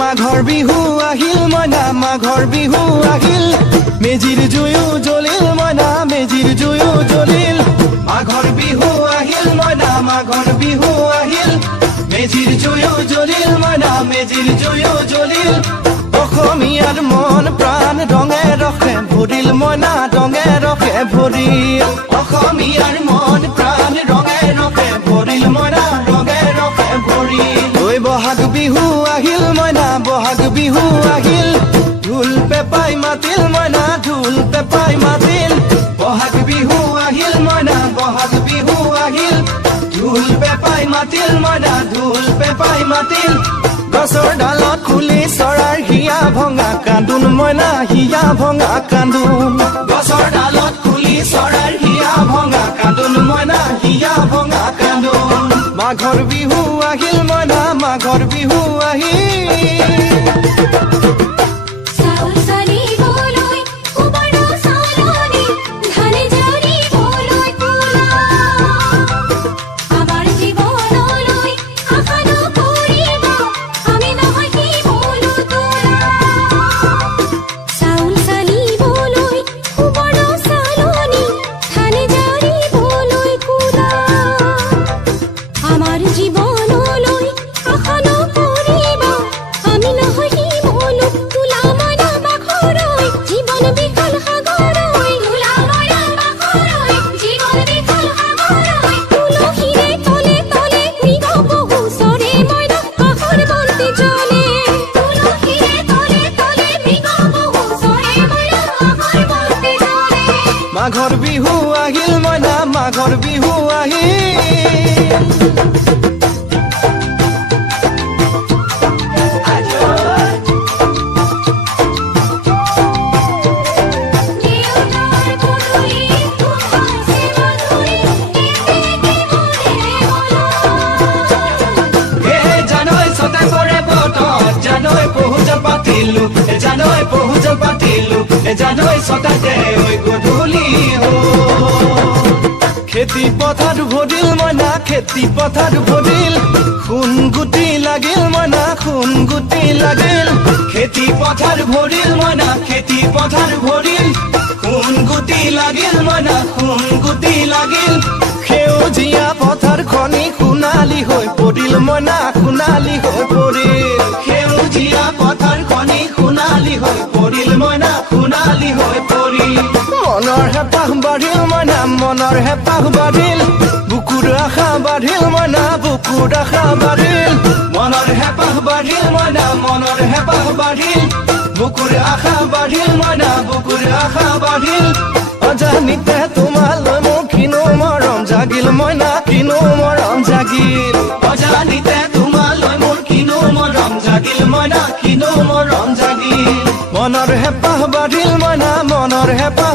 মাঘৰ বিহু আহিল মইনা মাঘৰ বিহু আহিল মেজিৰ জুয়ো জ্বলিল মইনা মেজিৰ জুয়ো জ্বলিল মাঘৰ বিহু আহিল মইনা মাঘৰ বিহু আহিল মেজিৰ জুয়ো জ্বলিল মইনা মেজিৰ জুয়ো জ্বলিল অসমীয়াৰ মন প্ৰাণ ৰঙে ৰখে ভৰিল মইনা ৰঙে ৰখে ভৰিল অসমীয়াৰ মন প্ৰাণ ৰঙে ৰখে ভৰিল মইনা ৰঙে ৰখে ভৰিল ঐ বহাগ বিহু আহিল মইনা বহাগ বিহু আহিল ঢোল পেপাই মাতিল মইনা ঢোল পেপাই মাতিল বহাগ বিহু আহিল মইনা বহাগ বিহু আহিল ঢোল পেপাই মাতিল মইনা ঢোল পেপাই মাতিল গছৰ ডালত খুলি চৰাৰ হিয়া ভঙা কান্দোন মইনা হিয়া ভঙা কান্দোন গছৰ ডালত খুলি চৰাৰ হিয়া ভঙা কান্দোন মইনা হিয়া ভঙা কান্দোন মাঘৰ বিহু আহিল মইনা মাঘৰ বিহু আহিল মাঘৰ বিহু আহিল মইনা মাঘৰ বিহু আহিল জানৈ পহুজ পাতিলো জানৈ সতাতে ওই গধূলি খেতি পথাৰ ভৰিল মইনা খেতি পথাৰ ভৰিল খুন গুটি লাগিল মইনা খুন গুটি লাগিল খেতি পথাৰ ভৰিল মইনা খেতি পথাৰ ভৰিল খুন গুটি লাগিল মইনা খুন গুটি লাগিল সেউজীয়া পথাৰ খনি সোণালী হৈ পৰিল মইনা সোণালী হৈ পৰিল সেউজীয়া পথাৰ খনি সোণালী হৈ পৰিল মইনা সোণালী হৈ পৰিল মনৰ হেঁপাহ বাঢ়িল মইনা মনৰ হেঁপাহ বাঢ়িল বুকুৰ আশা বাঢ়িল মইনা বুকুৰ আশা বাঢ়িল মনৰ হেঁপাহ বাঢ়িল মইনা মনৰ হেঁপাহ বাঢ়িল বুকুৰ আশা বাঢ়িল মইনা বুকুৰ আশা বাঢ়িল অজানিতে তোমালৈ মোৰ কিনো মৰম জাগিল মইনা কিনো মৰম জাগিল অজানিতে তোমালৈ মোৰ কিনো মৰম জাগিল মইনা কিনো মৰম জাগিল মনৰ হেঁপাহ বাঢ়িল মইনা মনৰ হেঁপাহ